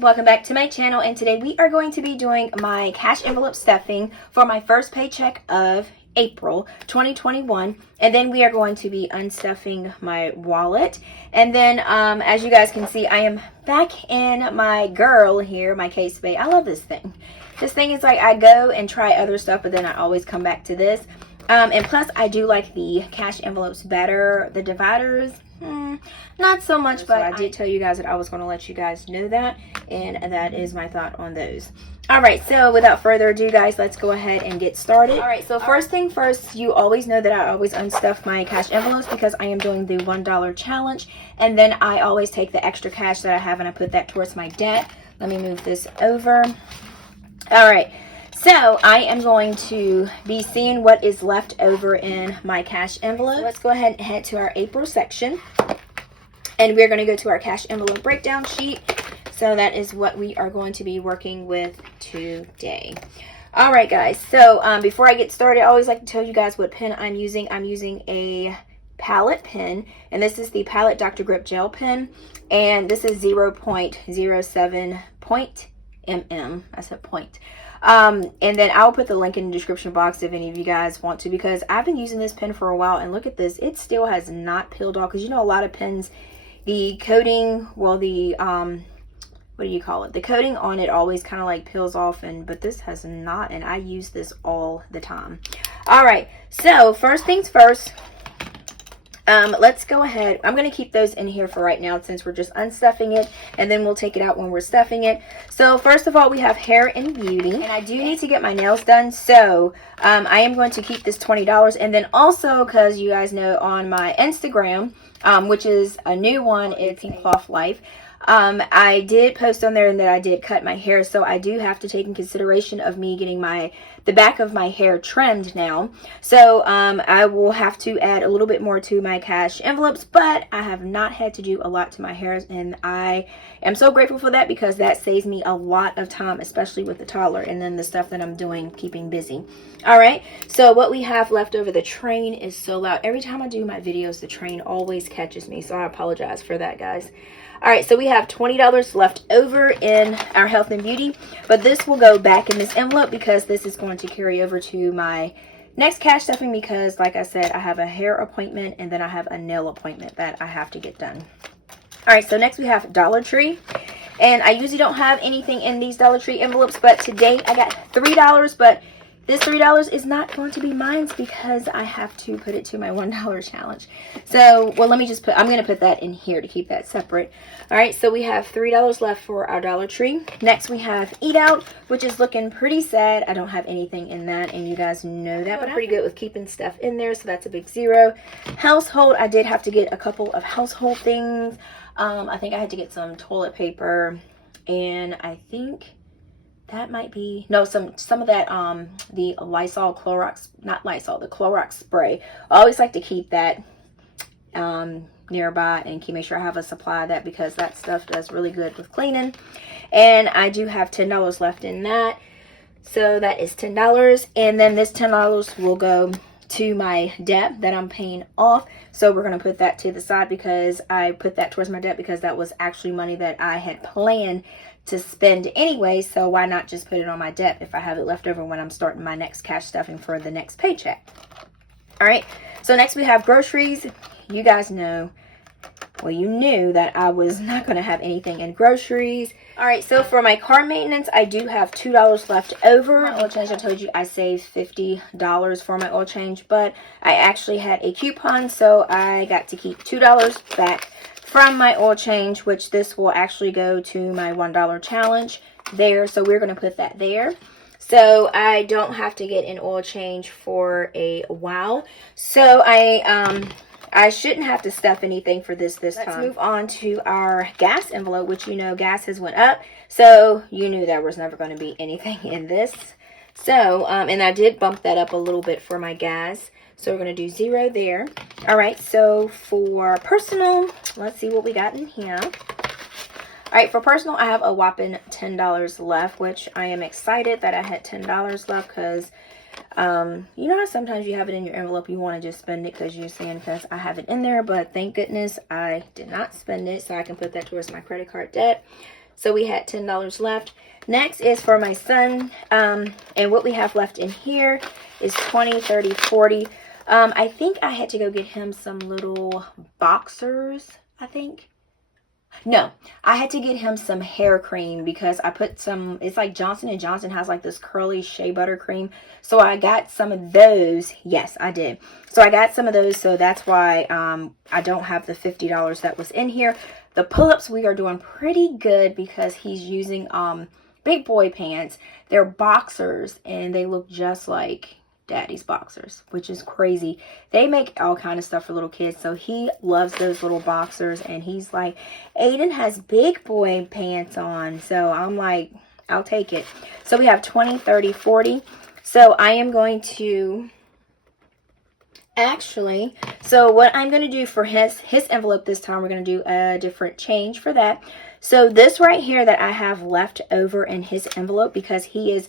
welcome back to my channel, and today we are going to be doing my cash envelope stuffing for my first paycheck of April 2021, and then we are going to be unstuffing my wallet. And then as you guys can see, I am back in my girl here, my case bay. I love this thing. This thing is like, I go and try other stuff, but then I always come back to this. And plus I do like the cash envelopes better. The dividers, not so much, but I did tell you guys that I was going to let you guys know that, and that is my thought on those. Alright, so without further ado, guys, let's go ahead and get started. Alright, so first thing first, you always know that I always unstuff my cash envelopes because I am doing the $1 challenge, and then I always take the extra cash that I have and I put that towards my debt. Let me move this over. Alright, so I am going to be seeing what is left over in my cash envelope. So let's go ahead and head to our April section, and we're going to go to our cash envelope breakdown sheet. So that is what we are going to be working with today. All right, guys. So before I get started, I always like to tell you guys what pen I'm using. I'm using a palette pen, and this is the Palette Dr. Grip Gel pen, and this is 0.07 mm. I said point. And then I'll put the link in the description box if any of you guys want to, because I've been using this pen for a while, and look at this. It still has not peeled off, because you know a lot of pens, the coating, well, the what do you call it, the coating on it always kind of like peels off, but this has not, and I use this all the time. All right, so first things first, let's go ahead. I'm going to keep those in here for right now since we're just unstuffing it, and then we'll take it out when we're stuffing it. So first of all, we have hair and beauty, and I do need to get my nails done, so I am going to keep this $20. And then also, because you guys know on my Instagram, which is a new one, it's Pink Cloth Life, I did post on there and that I did cut my hair, so I do have to take in consideration of me getting the back of my hair trimmed now. So I will have to add a little bit more to my cash envelopes, but I have not had to do a lot to my hair, and I am so grateful for that, because that saves me a lot of time, especially with the toddler and then the stuff that I'm doing, keeping busy. All right, so what we have left over, the train is so loud. Every time I do my videos, the train always catches me, so I apologize for that, guys. All right, so we have $20 left over in our health and beauty, but this will go back in this envelope because this is going to carry over to my next cash stuffing, because like I said, I have a hair appointment and then I have a nail appointment that I have to get done. All right, so next we have Dollar Tree, and I usually don't have anything in these Dollar Tree envelopes, but today I got $3, but this $3 is not going to be mine because I have to put it to my $1 challenge. So, well, let me just I'm going to put that in here to keep that separate. All right, so we have $3 left for our Dollar Tree. Next, we have Eat Out, which is looking pretty sad. I don't have anything in that, and you guys know that, but I'm pretty good with keeping stuff in there, so that's a big zero. Household, I did have to get a couple of household things. I think I had to get some toilet paper, and I think that might be, no, some of that, the Lysol Clorox, not Lysol, the Clorox spray. I always like to keep that nearby and make sure I have a supply of that, because that stuff does really good with cleaning. And I do have $10 left in that. So that is $10. And then this $10 will go to my debt that I'm paying off. So we're going to put that to the side, because I put that towards my debt because that was actually money that I had planned to spend anyway, so why not just put it on my debt if I have it left over when I'm starting my next cash stuffing for the next paycheck. All right, so next we have groceries. You guys know, well, you knew that I was not going to have anything in groceries. All right, so for my car maintenance, I do have $2 left over. My oil change, I told you I saved $50 for my oil change, but I actually had a coupon, so I got to keep $2 back from my oil change, which this will actually go to my $1 challenge there. So we're going to put that there. So I don't have to get an oil change for a while. So I shouldn't have to stuff anything for this time. Let's move on to our gas envelope, which you know gas has went up. So you knew there was never going to be anything in this. So, and I did bump that up a little bit for my gas. So we're going to do 0 there. All right, so for personal, let's see what we got in here. All right, for personal, I have a whopping $10 left, which I am excited that I had $10 left, because you know how sometimes you have it in your envelope, you want to just spend it because you're saying, because I have it in there, but thank goodness I did not spend it, so I can put that towards my credit card debt. So we had $10 left. Next is for my son. And what we have left in here is 20, 30, 40. I think I had to go get him some little boxers, I think. No, I had to get him some hair cream because I put some, it's like Johnson & Johnson has like this curly shea butter cream. So I got some of those. Yes, I did. So I got some of those. So that's why I don't have the $50 that was in here. The pull-ups, we are doing pretty good because he's using big boy pants. They're boxers and they look just like Daddy's boxers, which is crazy. They make all kind of stuff for little kids, so he loves those little boxers, and he's like, Aiden has big boy pants on, so I'm like, I'll take it. So we have 20, 30, 40. So I am going to actually, so what I'm going to do for his envelope this time, we're going to do a different change for that. So this right here that I have left over in his envelope, because he is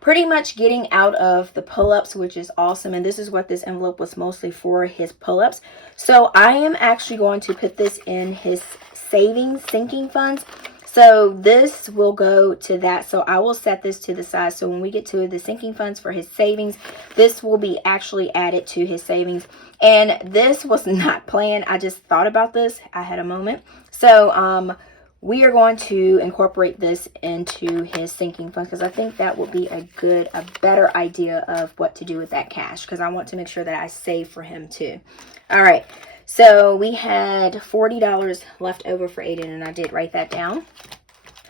pretty much getting out of the pull-ups, which is awesome. And this is what this envelope was mostly for, his pull-ups. So I am actually going to put this in his savings sinking funds. So this will go to that. So I will set this to the side. So when we get to the sinking funds for his savings, this will be actually added to his savings. And this was not planned. I just thought about this. I had a moment. So we are going to incorporate this into his sinking fund because I think that will be a better idea of what to do with that cash, because I want to make sure that I save for him too. All right, so we had $40 left over for Aiden, and I did write that down.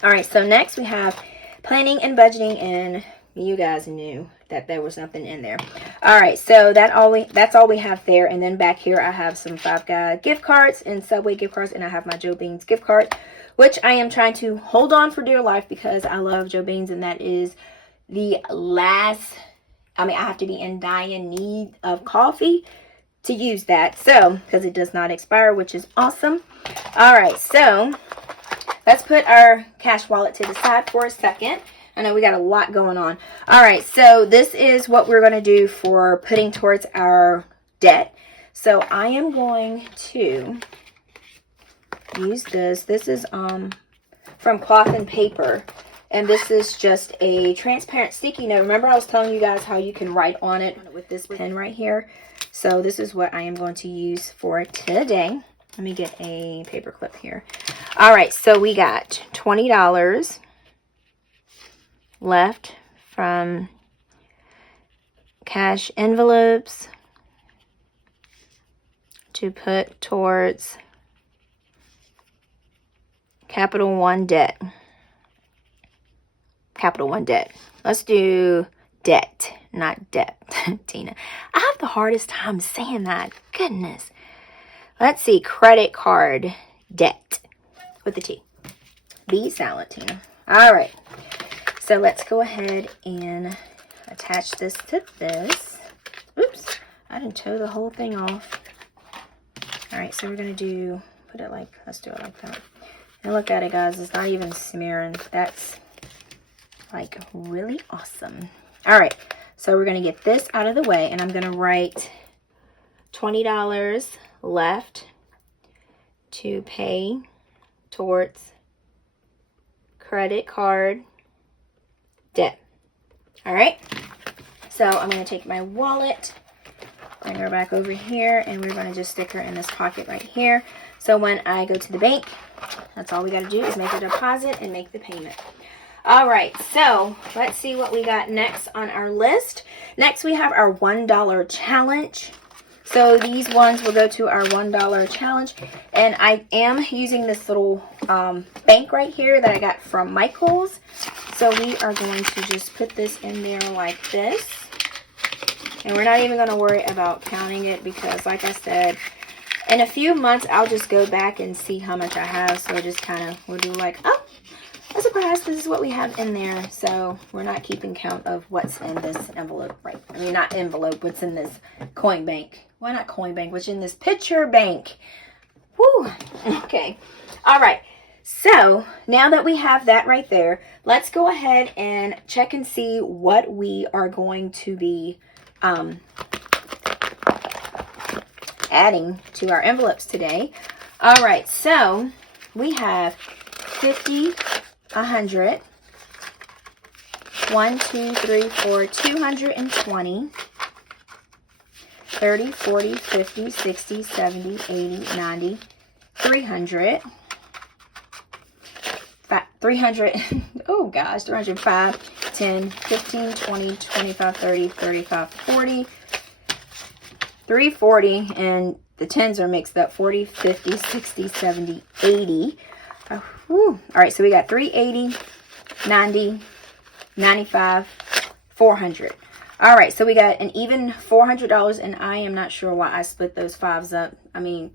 All right, so next we have planning and budgeting, and you guys knew that there was nothing in there. All right, so that's all we have there. And then back here I have some Five Guys gift cards and Subway gift cards, and I have my Joe Beans gift card, which I am trying to hold on for dear life because I love Joe Beans, and that is the last, I have to be in dire need of coffee to use that. So, because it does not expire, which is awesome. All right, so let's put our cash wallet to the side for a second. I know we got a lot going on. All right, so this is what we're going to do for putting towards our debt. So I am going to use this. This is from Cloth and Paper, and this is just a transparent sticky note. Remember I was telling you guys how you can write on it with this pen right here? So this is what I am going to use for today. Let me get a paper clip here. All right, so we got $20 left from cash envelopes to put towards Capital One debt. Capital One debt. Let's do debt, not debt, Tina. I have the hardest time saying that. Goodness. Let's see. Credit card debt with a T. Be silent, Tina. All right. So let's go ahead and attach this to this. Oops. I didn't tow the whole thing off. All right. So we're going to let's do it like that. And look at it, guys. It's not even smearing. That's like really awesome. All right. So we're going to get this out of the way, and I'm going to write $20 left to pay towards credit card debt. All right. So I'm going to take my wallet, bring her back over here, and we're going to just stick her in this pocket right here. So when I go to the bank, that's all we got to do is make a deposit and make the payment. All right, so let's see what we got next on our list. Next, we have our $1 challenge. So these ones will go to our $1 challenge. And I am using this little bank right here that I got from Michael's. So we are going to just put this in there like this. And we're not even going to worry about counting it because, like I said, in a few months, I'll just go back and see how much I have. So just kind of, we'll do like, oh, a surprise, this is what we have in there. So we're not keeping count of what's in this envelope, right? I mean, not envelope, what's in this coin bank. Why not coin bank? What's in this picture bank? Woo! Okay. All right. So now that we have that right there, let's go ahead and check and see what we are going to be adding to our envelopes today. All right. So we have 50, 100, 1, 2, 3, 4, 220, 30, 40, 50, 60, 70, 80, 90, 300, 300, oh gosh, 305, 10, 15, 20, 25, 30, 35, 40, 340, and the 10s are mixed up, 40, 50, 60, 70, 80. All right, so we got 380, 90, 95, 400. All right, so we got an even $400, and I am not sure why I split those fives up. I mean,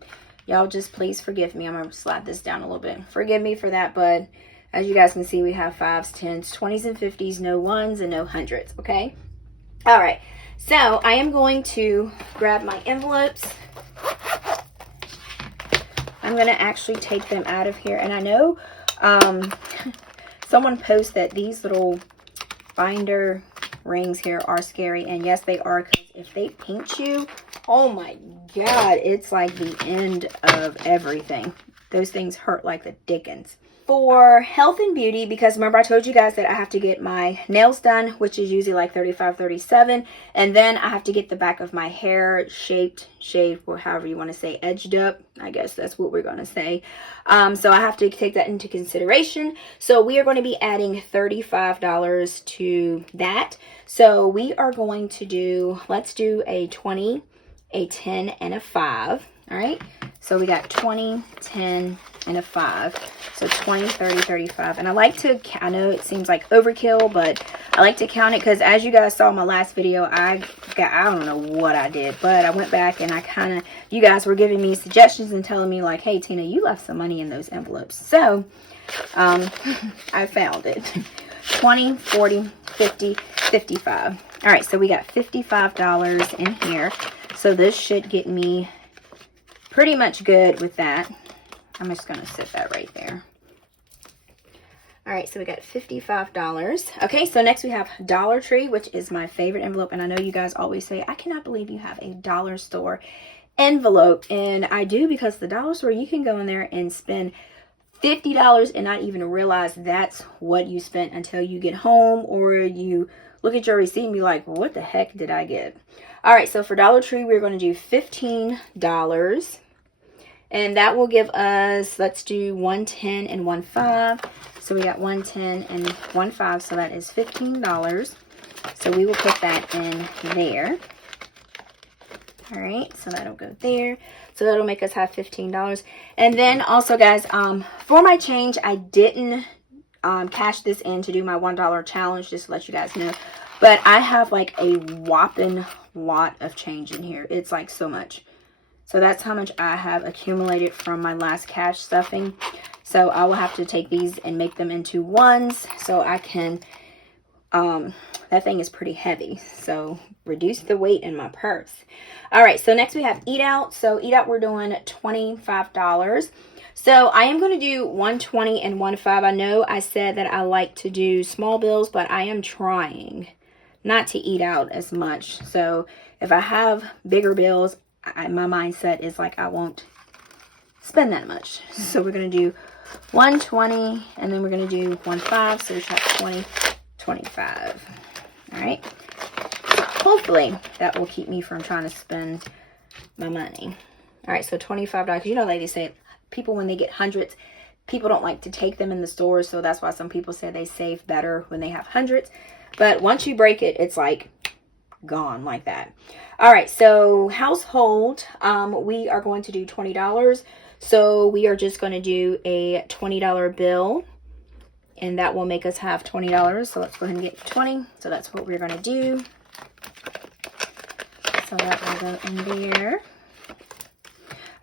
y'all just please forgive me. I'm going to slide this down a little bit. Forgive me for that, but as you guys can see, we have 5s, 10s, 20s, and 50s, no 1s, and no 100s, okay? All right, so I am going to grab my envelopes. I'm going to actually take them out of here, and I know someone posted that these little binder rings here are scary, and yes, they are, because if they pinch you, oh my god, it's like the end of everything. Those things hurt like the dickens. For health and beauty, because remember I told you guys that I have to get my nails done, which is usually like 35, 37, and then I have to get the back of my hair shaved, or however you want to say, edged up. I guess that's what we're going to say. So I have to take that into consideration. So we are going to be adding $35 to that. So we are going to do, let's do a 20, a 10, and a 5. All right. So we got 20, 10, and a 5. So 20, 30, 35. And I like to, I know it seems like overkill, but I like to count it because as you guys saw in my last video, I don't know what I did, but I went back and I kind of, you guys were giving me suggestions and telling me like, hey, Tina, you left some money in those envelopes. So I found it. 20, 40, 50, 55. All right, so we got $55 in here. So this should get me pretty much good with that. I'm just going to set that right there. All right, so we got $55. Okay, so next we have Dollar Tree, which is my favorite envelope. And I know you guys always say, I cannot believe you have a dollar store envelope. And I do, because the dollar store, you can go in there and spend $50 and not even realize that's what you spent until you get home or you look at your receipt and be like, what the heck did I get? All right, so for Dollar Tree, we're going to do $15. And that will give us, let's do 110 and 15. So we got 110 and 15, so that is $15. So we will put that in there. All right, so that'll go there. So that'll make us have $15. And then also, guys, for my change, I didn't cash this in to do my $1 challenge, just to let you guys know. But I have like a whopping lot of change in here. It's like so much. So that's how much I have accumulated from my last cash stuffing. So I will have to take these and make them into ones so I can, that thing is pretty heavy. So reduce the weight in my purse. All right, so next we have Eat Out. So Eat Out, we're doing $25. So I am going to do 120 and 15. I know I said that I like to do small bills, but I am trying not to eat out as much. So if I have bigger bills, my mindset is like I won't spend that much. So we're going to do 120 and then we're going to do 15. So we have 20, 25. All right. Hopefully that will keep me from trying to spend my money. All right. So $25. You know, like they say, people when they get hundreds, people don't like to take them in the stores. So that's why some people say they save better when they have hundreds. But once you break it, it's like gone like that. All right, so household, we are going to do $20. So we are just going to do a $20 bill, and that will make us have $20. So let's go ahead and get 20. So that's what we're going to do. So that will go in there.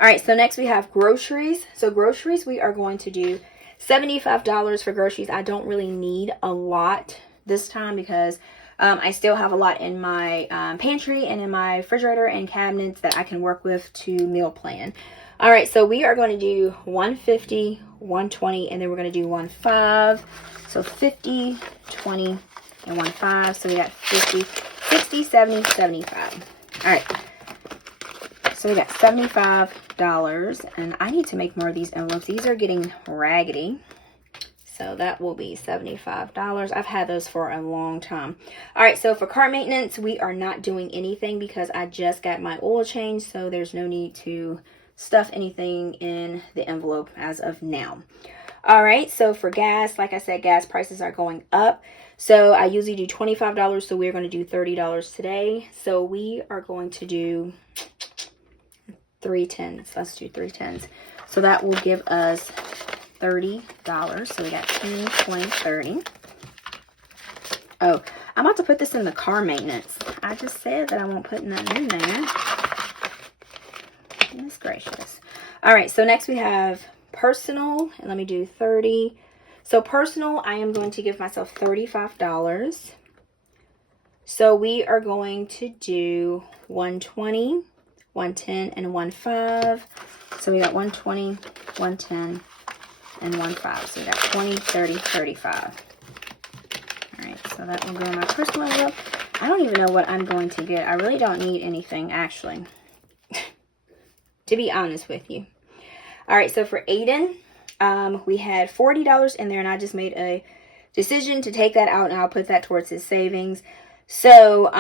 All right, so next we have groceries. So groceries, we are going to do $75 for groceries. I don't really need a lot this time because I still have a lot in my pantry and in my refrigerator and cabinets that I can work with to meal plan. All right, so we are going to do 150, 120, and then we're going to do 15. So 50, 20, and 15. So we got 50, 60, 70, 75. All right. So we got $75, and I need to make more of these envelopes. These are getting raggedy. So that will be $75. I've had those for a long time. All right, so for car maintenance, we are not doing anything because I just got my oil change, so there's no need to stuff anything in the envelope as of now. All right, so for gas, like I said, gas prices are going up. So I usually do $25, so we're going to do $30 today. So we are going to do 310s. Let's do 310s. So that will give us $30. So we got 10, 20, 30. Oh, I'm about to put this in the car maintenance. I just said that I won't put nothing in there. Goodness gracious. All right, so next we have personal, and let me do 30. So personal, I am going to give myself $35. So we are going to do 120, 110, and 15. So we got 120, 110, and 15. So we got 20, 30, 35. All right, so that will go in my personal envelope. I don't even know what I'm going to get. I really don't need anything, actually, to be honest with you. All right, so for Aiden, we had $40 in there, and I just made a decision to take that out, and I'll put that towards his savings. So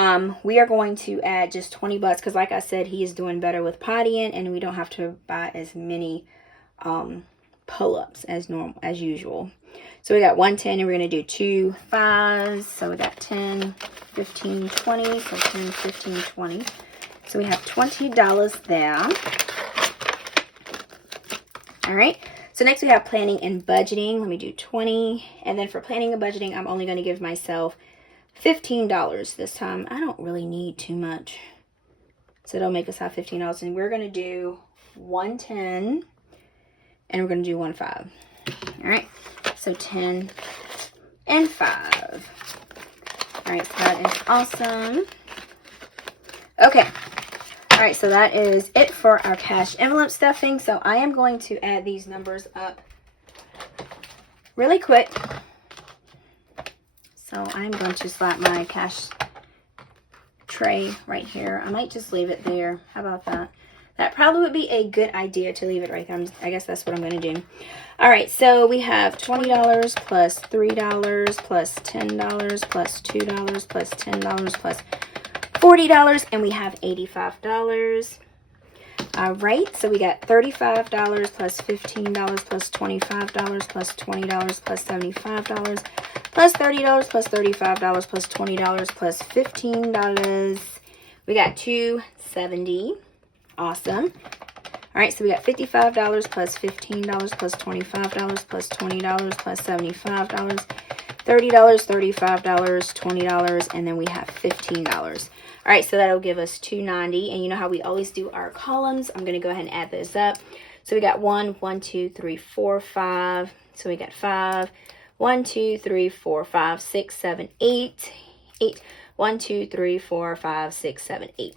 we are going to add just 20 bucks because, like I said, he is doing better with pottying, and we don't have to buy as many pull-ups as usual. So we got 110, and we're going to do 2 5s. So we got 10, 15, 20. So 10, 15, 20. So we have $20 there. All right. So next we have planning and budgeting. Let me do 20. And then for planning and budgeting, I'm only going to give myself $15 this time. I don't really need too much. So it'll make us have $15. And we're going to do 110. And we're going to do 15. All right. So 10 and 5. All right. So that is awesome. Okay. All right, so that is it for our cash envelope stuffing. So I am going to add these numbers up really quick. So I'm going to slap my cash tray right here. I might just leave it there. How about that? That probably would be a good idea to leave it right there. I guess that's what I'm going to do. All right, so we have $20 plus $3 plus $10 plus $2 plus $10 plus $40, and we have $85. All right, so we got $35 plus $15 plus $25 plus $20 plus $75 plus $30 plus $35 plus $20 plus $15. We got $270. Awesome. All right, so we got $55 plus $15 plus $25 plus $20 plus $75. $30, $35, $20, and then we have $15. All right, so that'll give us $290. And you know how we always do our columns? I'm going to go ahead and add those up. So we got 1, 2, 3, 4, 5. So we got 5. 1, 2, 3, 4, 5, 6, 7, 8. 8. 1, 2, 3, 4, 5, 6, 7, 8.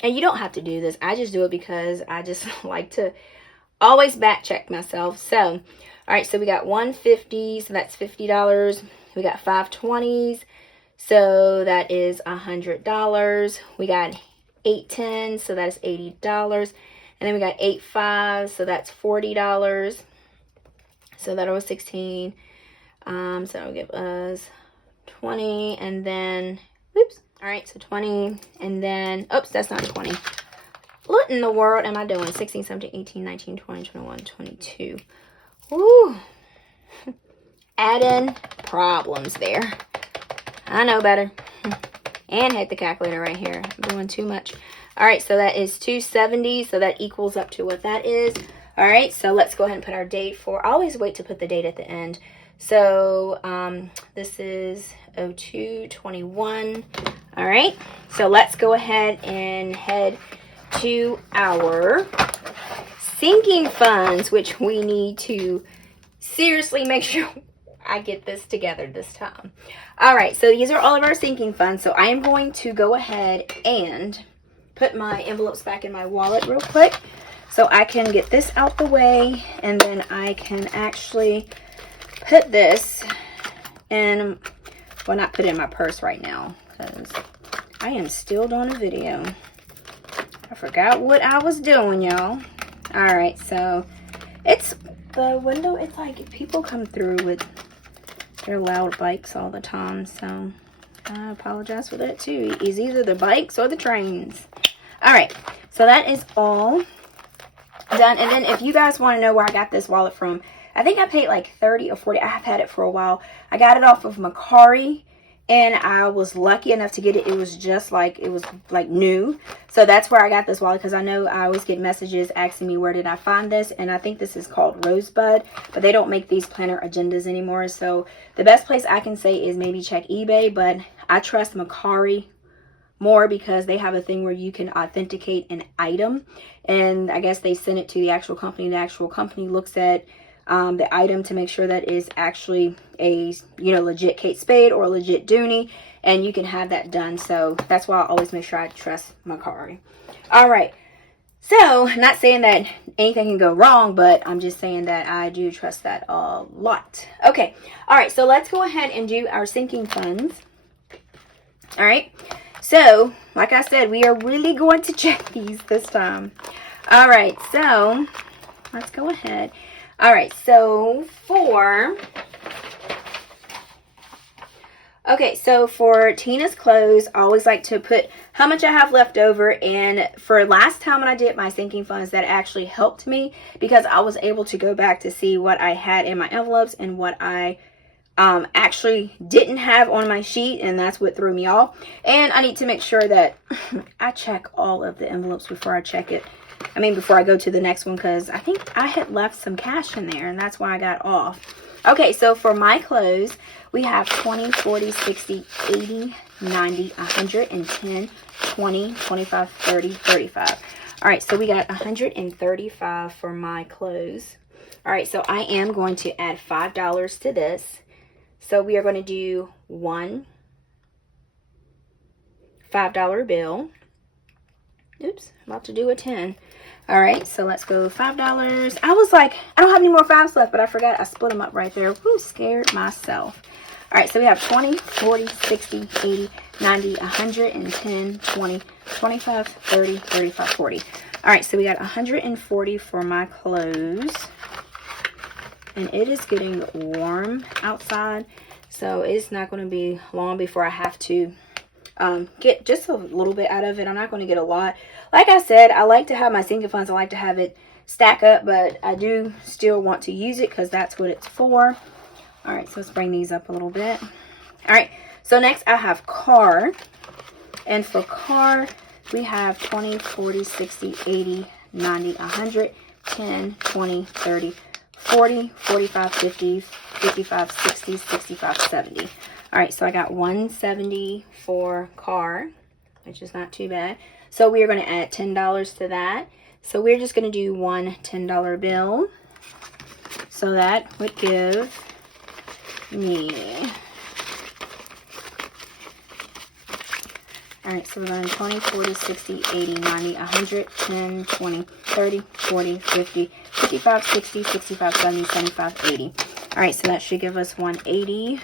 And you don't have to do this. I just do it because I just like to always back check myself. So, all right, so we got 150, so that's $50. We got 5 20s, so that is $100. We got 8 10s, so that's $80. And then we got 8 5s, so that's $40. So that'll be 16. So that'll give us 20, and then, whoops. All right, so 20, and then, oops, that's not 20. What in the world am I doing? 16, 17, 18, 19, 20, 21, 22. Woo. Adding problems there. I know better. And hit the calculator right here. I'm doing too much. All right, so that is 270. So that equals up to what that is. All right, so let's go ahead and put our date for. I always wait to put the date at the end. So this is 02/21. All right, so let's go ahead and head to our sinking funds, which we need to seriously make sure I get this together this time. All right, so these are all of our sinking funds. So I am going to go ahead and put my envelopes back in my wallet real quick so I can get this out the way, and then I can actually put this in, well, not put it in my purse right now because I am still doing a video. I forgot what I was doing, y'all. All right, so it's the window, it's like people come through with their loud bikes all the time, so I apologize for that too. It's either the bikes or the trains. All right, so that is all done. And then if you guys want to know where I got this wallet from, I think I paid like 30 or 40. I have had it for a while. I got it off of Macari, and I was lucky enough to get it. It was just like, it was like new. So that's where I got this wallet, because I know I always get messages asking me where did I find this, and I think this is called Rosebud, but they don't make these planner agendas anymore. So the best place I can say is maybe check eBay, but I trust Macari more because they have a thing where you can authenticate an item, and I guess they send it to the actual company. The actual company looks at the item to make sure that is actually a, you know, legit Kate Spade or a legit Dooney, and you can have that done. So that's why I always make sure I trust Macari. All right, so not saying that anything can go wrong, but I'm just saying that I do trust that a lot. Okay, all right, so let's go ahead and do our sinking funds. All right, so like I said, we are really going to check these this time. All right, so let's go ahead. All right, so for Tina's clothes, I always like to put how much I have left over. And for last time when I did my sinking funds, that actually helped me because I was able to go back to see what I had in my envelopes and what I actually didn't have on my sheet, and that's what threw me off. And I need to make sure that I check all of the envelopes before I check it. I mean, before I go to the next one, because I think I had left some cash in there, and that's why I got off. Okay, so for my clothes, we have 20, 40, 60, 80, 90, 110, 20, 25, 30, 35. All right, so we got 135 for my clothes. All right, so I am going to add $5 to this. So we are going to do one $5 bill. Oops, I'm about to do a 10. All right, so let's go $5. I was like, I don't have any more fives left, but I forgot I split them up right there. Whoo, scared myself. All right, so we have 20, 40, 60, 80, 90, 110, 20, 25, 30, 35, 40. All right, so we got 140 for my clothes. And it is getting warm outside, so it's not going to be long before I have to get just a little bit out of it. I'm not going to get a lot. Like I said, I like to have my sinking funds. I like to have it stack up, but I do still want to use it because that's what it's for. All right, so let's bring these up a little bit. All right, so next I have car. And for car, we have 20, 40, 60, 80, 90, 100, 10, 20, 30, 40, 45, 50, 55, 60, 65, 70. All right, so I got 170 for car, which is not too bad. So we are going to add $10 to that. So we're just going to do one $10 bill. So that would give me... All right, so we're going 20, 40, 60, 80, 90, 100, 10, 20, 30, 40, 50, 55, 60, 65, 70, 75, 80. All right, so that should give us 180.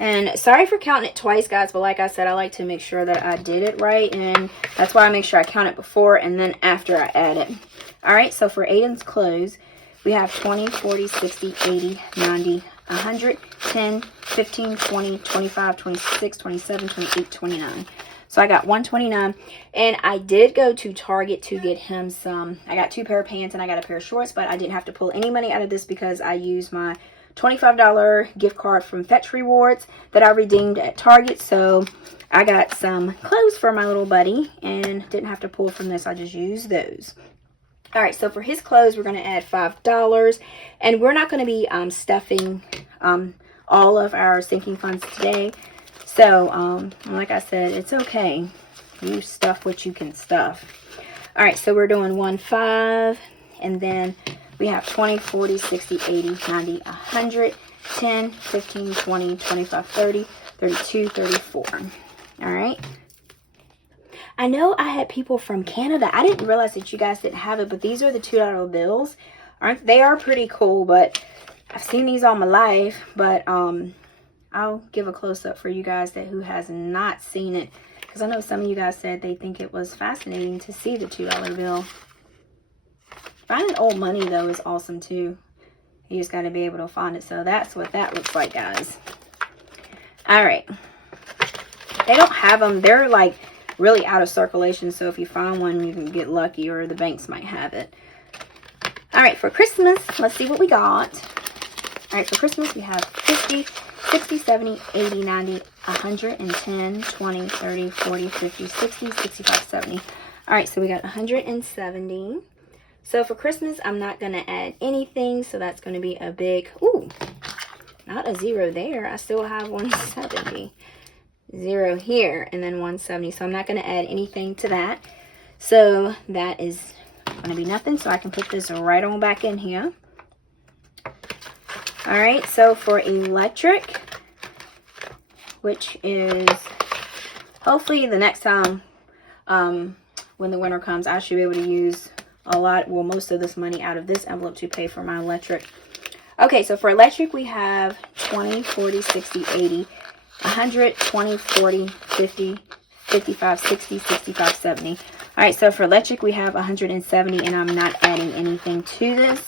And sorry for counting it twice, guys, but like I said, I like to make sure that I did it right, and that's why I make sure I count it before and then after I add it. All right, so for Aiden's clothes, we have 20, 40, 60, 80, 90, 100, 10, 15, 20, 25, 26, 27, 28, 29. So I got 129, and I did go to Target to get him some. I got 2 pair of pants and I got a pair of shorts, but I didn't have to pull any money out of this because I used my $25 gift card from Fetch Rewards that I redeemed at Target. So I got some clothes for my little buddy and didn't have to pull from this. I just used those. All right, so for his clothes, we're going to add $5. And we're not going to be stuffing all of our sinking funds today. So, like I said, it's okay. You stuff what you can stuff. All right, so we're doing 1, 5. And then we have 20, 40, 60, 80, 90, 100, 10, 15, 20, 25, 30, 32, 34. All right. I know I had people from Canada. I didn't realize that you guys didn't have it, but these are the $2 bills. They are pretty cool, but I've seen these all my life. But I'll give a close-up for you guys who has not seen it. Because I know some of you guys said they think it was fascinating to see the $2 bill. Finding old money, though, is awesome, too. You just got to be able to find it. So that's what that looks like, guys. All right. They don't have them. They're, like, really out of circulation. So if you find one, you can get lucky, or the banks might have it. All right, for Christmas, let's see what we got. All right, for Christmas, we have 50, 60, 70, 80, 90, 110, 20, 30, 40, 50, 60, 65, 70. All right, so we got 170. So for Christmas, I'm not going to add anything. So that's going to be a big, ooh, not a 0 there. I still have 170. 0 here, and then 170. So I'm not going to add anything to that. So that is going to be nothing. So I can put this right on back in here. All right, so for electric, which is hopefully the next time when the winter comes, I should be able to use a lot, well, most of this money out of this envelope to pay for my electric. Okay, so for electric, we have 20, 40, 60, 80, 100, 20, 40, 50, 55, 60, 65, 70. All right, so for electric, we have 170, and I'm not adding anything to this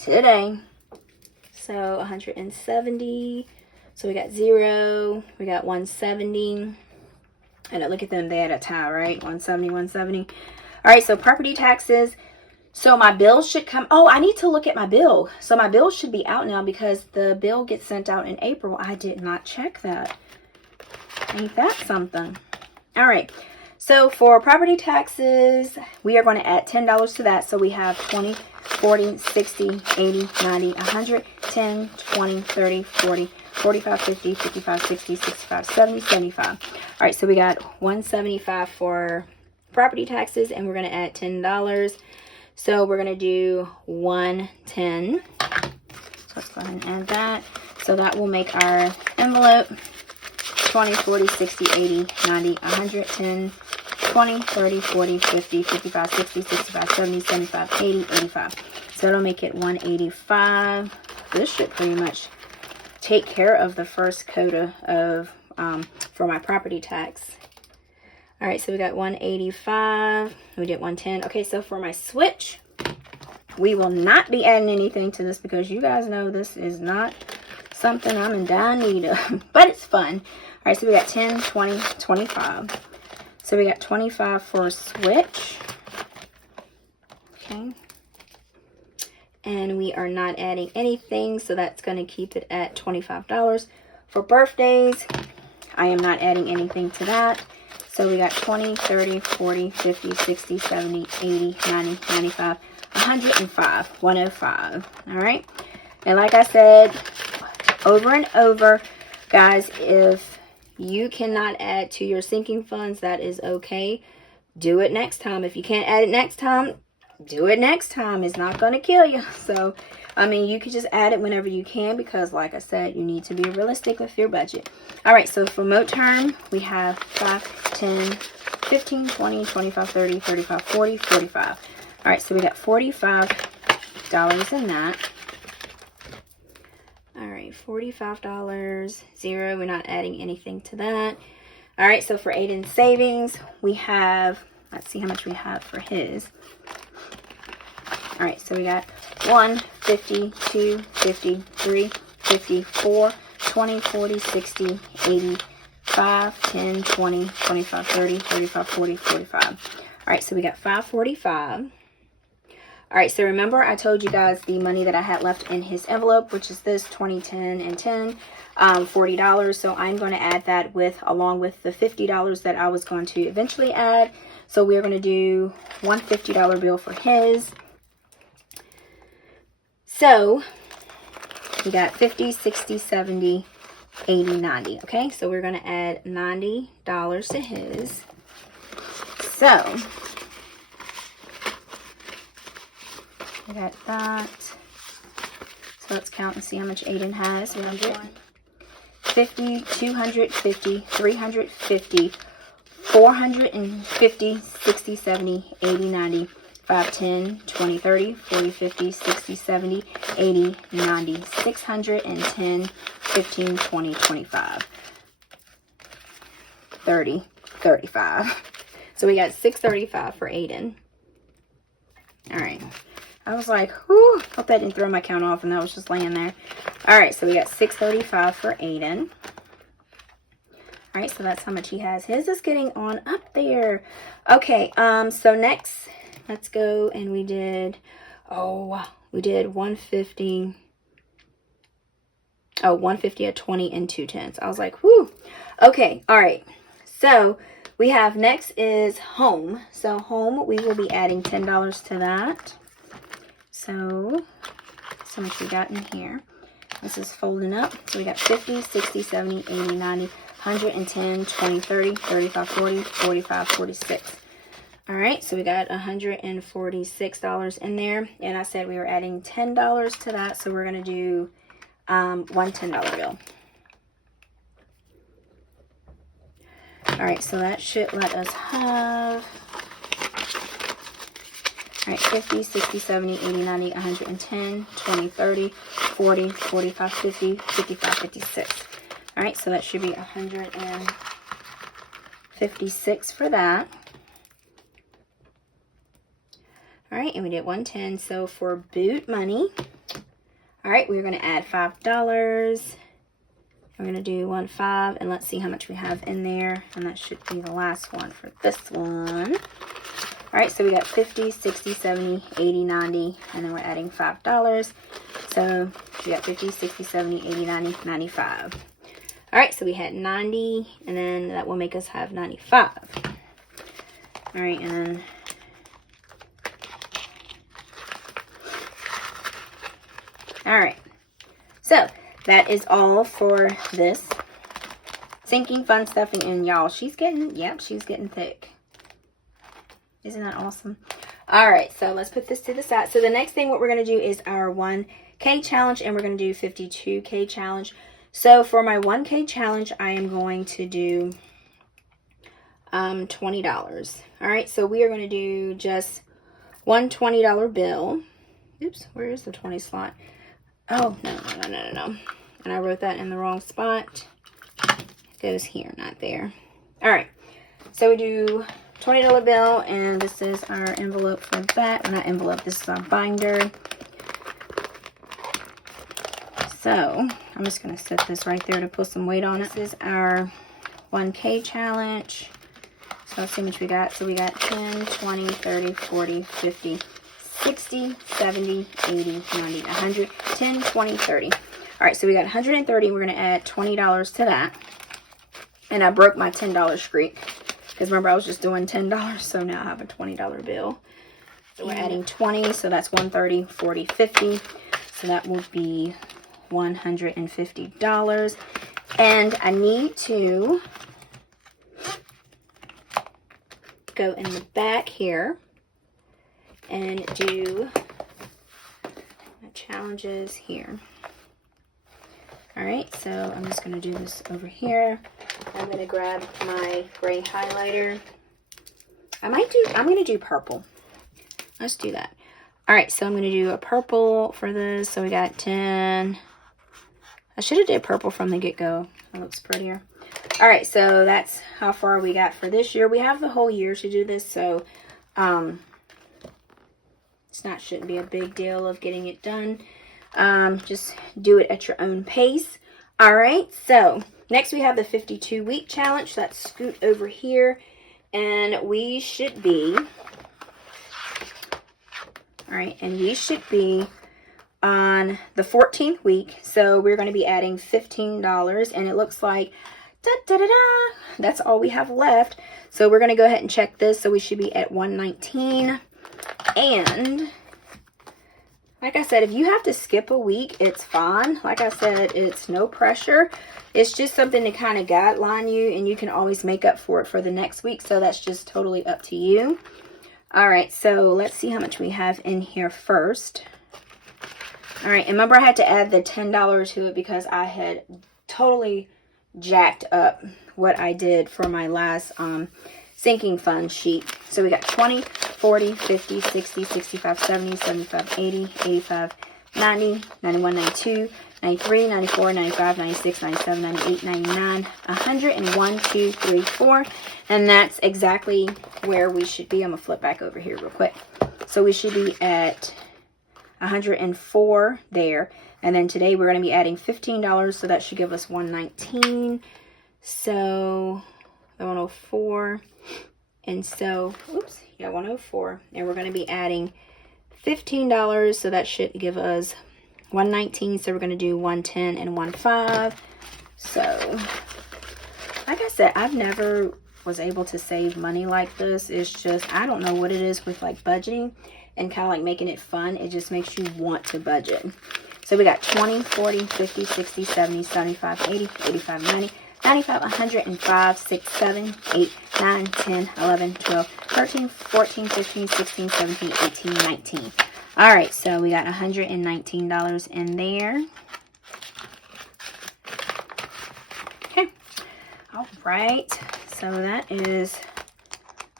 today. So 170. So we got 0. We got 170. And look at them. They had a tie, right? 170, 170. All right, so property taxes. So my bill should come. Oh, I need to look at my bill. So my bill should be out now because the bill gets sent out in April. I did not check that. Ain't that something? All right. So for property taxes, we are going to add $10 to that. So we have 20, 40, 60, 80, 90, 100, 10, 20, 30, 40, 45, 50, 55, 60, 65, 70, 75. All right, so we got 175 for property taxes, and we're going to add $10. So we're going to do 110. So let's go ahead and add that. So that will make our envelope 20, 40, 60, 80, 90, 110, 20, 30, 40, 50, 55, 60, 65, 70, 75, 80, 85. So it'll make it 185. This should pretty much take care of the first quota of for my property tax. All right, so we got 185. We did 110. Okay, so for my switch, we will not be adding anything to this because you guys know this is not something I'm in dire need of, but it's fun. All right, so we got 10, 20, 25. So we got 25 for a switch. Okay. And we are not adding anything, so that's going to keep it at $25. For birthdays, I am not adding anything to that. So we got 20, 30, 40, 50, 60, 70, 80, 90, 95, 105, 105. All right. And like I said, over and over, guys, if you cannot add to your sinking funds, that is okay. Do it next time. If you can't add it next time, do it next time. It's not going to kill you. So, I mean, you can just add it whenever you can because, like I said, you need to be realistic with your budget. All right, so for remote term, we have 5, 10, 15, 20, 25, 30, 35, 40, 45. All right, so we got $45 in that. All right, $45, 0. We're not adding anything to that. All right, so for Aiden's savings, we have, let's see how much we have for his. All right, so we got 1, 50, 2, 50, 3, 50, 4, 20, 40, 60, 80, 5, 10, 20, 25, 30, 35, 40, 45. All right, so we got $545. All right, so remember I told you guys the money that I had left in his envelope, which is this 20, 10, and 10, $40. So I'm going to add that along with the $50 that I was going to eventually add. So we're going to do one $50 bill for his. So we got 50, 60, 70, 80, 90. Okay, so we're going to add $90 to his. So we got that. So let's count and see how much Aiden has. 150, 250, 350, 450, 60, 70, 80, 90, 5, 10, 20, 30, 40, 50, 60, 70, 80, 90, 610, 15, 20, 25, 30, $6.35. So we got $6.35 for Aiden. All right. I was like, whew, hope that didn't throw my count off and that was just laying there. All right, so we got $6.35 for Aiden. All right, so that's how much he has. His is getting on up there. Okay, so next, let's go and we did 150. Oh, 150, a 20, and 2 10s. I was like, whew. Okay, all right. So we have next is home. So home, we will be adding $10 to that. So much we got in here. This is folding up. So we got 50, 60, 70, 80, 90, 110, 20, 30, 35, 40, 45, 46. All right, so we got $146 in there. And I said we were adding $10 to that. So we're going to do one $10 bill. All right, so that should let us have, all right, 50, 60, 70, 80, 90, 110, 20, 30, 40, 45, 50, 55, 56. All right, so that should be 156 for that. All right, and we did 110. So for boot money, all right, we're going to add $5. We're going to do 1.5, and let's see how much we have in there. And that should be the last one for this one. All right, so we got 50, 60, 70, 80, 90, and then we're adding $5. So we got 50, 60, 70, 80, 90, 95. All right, so we had 90, and then that will make us have 95. All right, and then all right, so that is all for this sinking fun stuffing. And y'all, she's getting thick. Isn't that awesome? All right, so let's put this to the side. So the next thing, what we're going to do is our 1K challenge, and we're going to do 52K challenge. So for my 1K challenge, I am going to do $20. All right, so we are going to do just one $20 bill. Oops, where is the 20 slot? Oh, no. And I wrote that in the wrong spot. It goes here, not there. All right, so we do $20 bill, and this is our envelope for that. Or not envelope, this is our binder. So I'm just going to set this right there to put some weight on it. This is our 1K challenge. So let's see how much we got. So we got 10, 20, 30, 40, 50, 60, 70, 80, 90, 100, 10, 20, 30. All right, so we got 130. We're going to add $20 to that. And I broke my $10 streak. Because remember, I was just doing $10. So now I have a $20 bill. So we're adding 20. So that's 130, 40, 50. So that will be $150. And I need to go in the back here and do my challenges here. All right, so I'm just going to do this over here. I'm going to grab my gray highlighter. I'm going to do purple. Let's do that. All right, so I'm going to do a purple for this. So we got 10. I should have did purple from the get-go. That looks prettier. All right, so that's how far we got for this year. We have the whole year to do this, so shouldn't be a big deal of getting it done. Just do it at your own pace. All right, so next we have the 52-week challenge. So let's scoot over here, and we should be, all right, and we should be on the 14th week. So we're going to be adding $15, and it looks like that's all we have left. So we're going to go ahead and check this. So we should be at 119. And like I said, if you have to skip a week, it's fine. Like I said, it's no pressure. It's just something to kind of guideline you, and you can always make up for it for the next week. So that's just totally up to you. All right, so let's see how much we have in here first. All right, and remember I had to add the $10 to it because I had totally jacked up what I did for my last sinking fund sheet. So we got 20, 40, 50, 60, 65, 70, 75, 80, 85, 90, 91, 92, 93, 94, 95, 96, 97, 98, 99, 100, and 1, 2, 3, 4. And that's exactly where we should be. I'm going to flip back over here real quick. So we should be at 104 there. And then today we're going to be adding $15, so that should give us 119. So 104. And so, oops, yeah, 104. And we're going to be adding $15, so that should give us 119. So we're going to do 110 and 15. So, like I said, I've never was able to save money like this. It's just, I don't know what it is with like budgeting and kind of like making it fun. It just makes you want to budget. So we got 20, 40, 50, 60, 70, 75, 80, 85, 90, 95, 105, 6, 7, 8, 9, 10, 11, 12, 13, 14, 15, 16, 17, 18, 19. All right, so we got $119 in there. Okay. All right. So that is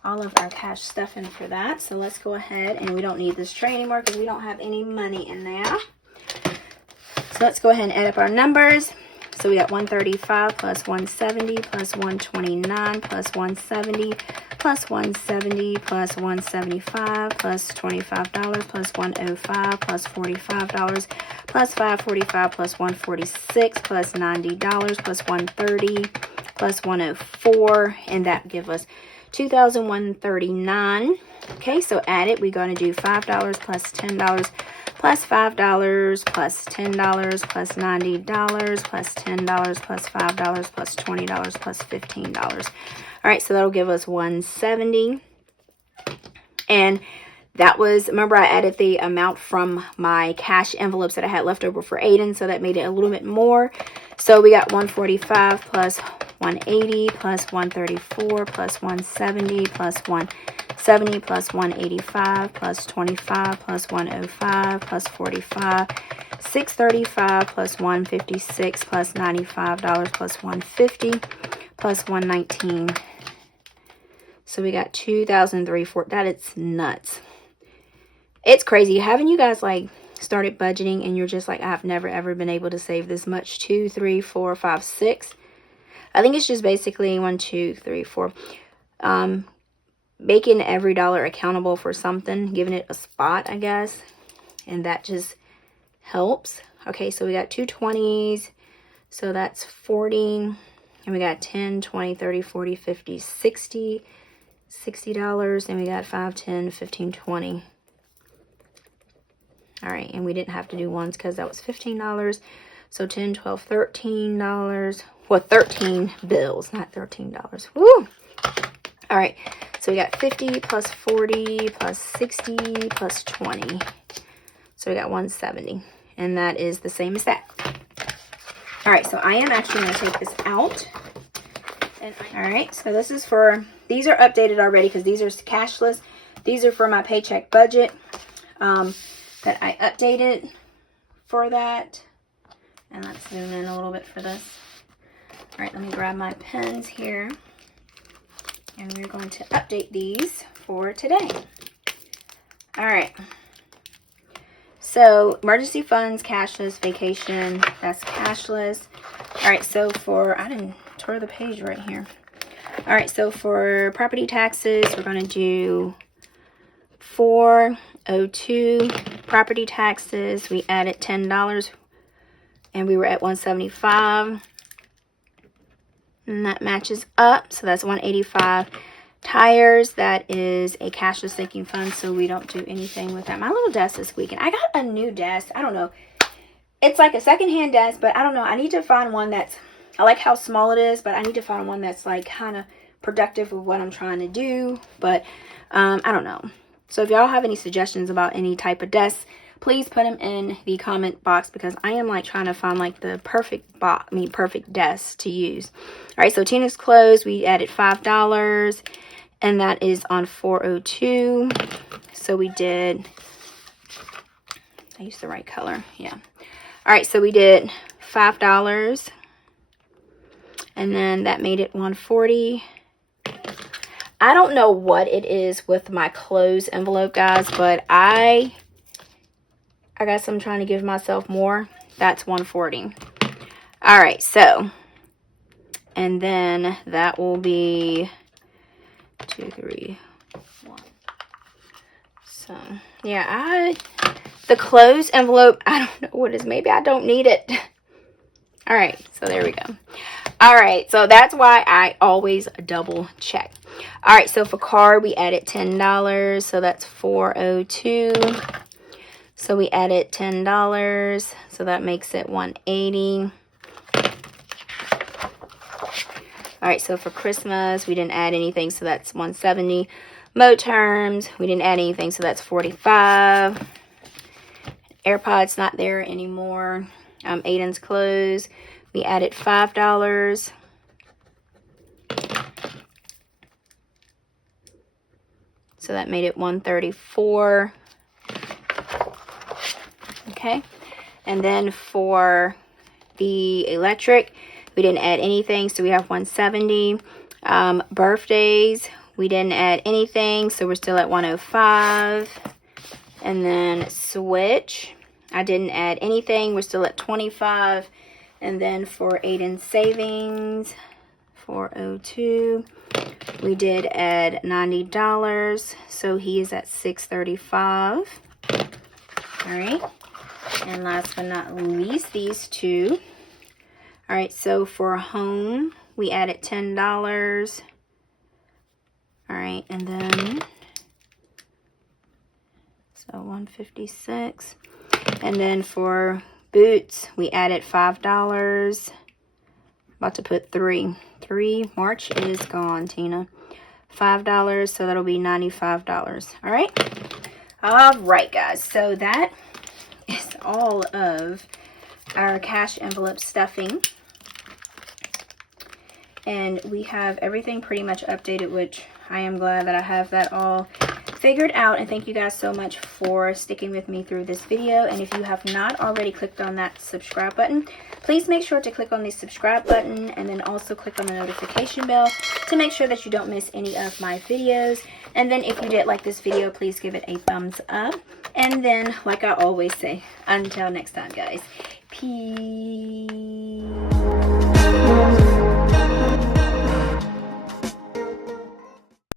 all of our cash stuffing for that. So let's go ahead, and we don't need this tray anymore because we don't have any money in there. So let's go ahead and add up our numbers. So we got 135 plus 170 plus 129 plus 170 plus 170 plus 175 plus $25 plus 105 plus $45 plus 545 plus 146 plus $90 plus 130 plus 104, and that give us 2,139. Okay, so add it. We're going to do $5 plus $10 plus $5 plus $10 plus $90 plus $10 plus $5 plus $20 plus $15. All right, so that'll give us 170. And that was, remember I added the amount from my cash envelopes that I had left over for Aiden, so that made it a little bit more. So we got 145 plus 180 plus 134 plus 170 plus 170 plus 185 plus 25 plus 105 plus 45, 635 plus 156 plus $95 plus 150 plus 119. So we got 2,034. That is nuts. It's crazy. Haven't you guys like started budgeting and you're just like, I've never ever been able to save this much? 2, 3, 4, 5, 6. I think it's just basically 1, 2, 3, 4. Making every dollar accountable for something, giving it a spot, I guess. And that just helps. Okay, so we got 2 20s. So that's 40. And we got 10, 20, 30, 40, 50, 60. $60. And we got 5, 10, 15, 20. All right, and we didn't have to do ones because that was $15. So 10, 12, $13. Well, 13 bills, not $13. Woo! All right, so we got 50 plus 40 plus 60 plus 20. So we got 170, and that is the same as that. All right, so I am actually going to take this out. All right, so this is for, these are updated already because these are cashless. These are for my paycheck budget that I updated for that. And let's zoom in a little bit for this. All right, let me grab my pens here. And we're going to update these for today. All right. So, emergency funds, cashless, vacation, that's cashless. All right, so for, I didn't tear the page right here. All right, so for property taxes, we're going to do 402 property taxes. We added $10 and we were at 175. And that matches up, so that's 185. Tires, that is a cashless sinking fund, so we don't do anything with that. My little desk is squeaking. I got a new desk. I don't know. It's like a secondhand desk, but I don't know. I need to find one that's, I like how small it is, but I need to find one that's like kind of productive of what I'm trying to do. But I don't know. So if y'all have any suggestions about any type of desk, please put them in the comment box because I am like trying to find like the perfect perfect desk to use. All right, so Tina's clothes, we added $5 and that is on 402. So we did, I used the right color, yeah. All right, so we did $5 and then that made it 140. I don't know what it is with my clothes envelope, guys, but I guess I'm trying to give myself more That's $140. All right, so, and then that will be 2, 3, 1. So, yeah, the closed envelope, I don't know what it is. Maybe I don't need it. All right, so there we go. All right, so that's why I always double check. All right, so for card, we added $10, so that's $402. So we added $10, so that makes it $180. All right, so for Christmas, we didn't add anything, so that's $170. Mo terms, we didn't add anything, so that's $45. AirPods not there anymore. Aiden's clothes, we added $5. So that made it $134. Okay, and then for the electric, we didn't add anything, so we have $170. Birthdays, we didn't add anything, so we're still at $105. And then switch, I didn't add anything, we're still at $25. And then for Aiden's savings, $402. We did add $90, so he is at $635. All right, and last but not least, these two. All right, so for home, we added $10. All right, and then, so $156. And then for boots, we added $5. About to put $3. March is gone, Tina. $5, so that'll be $95. All right. All right, guys. So that is all of our cash envelope stuffing. And we have everything pretty much updated, which I am glad that I have that all figured out. And thank you guys so much for sticking with me through this video. And if you have not already clicked on that subscribe button, please make sure to click on the subscribe button and then also click on the notification bell to make sure that you don't miss any of my videos. And then if you did like this video, please give it a thumbs up. And then, like I always say, until next time, guys, peace.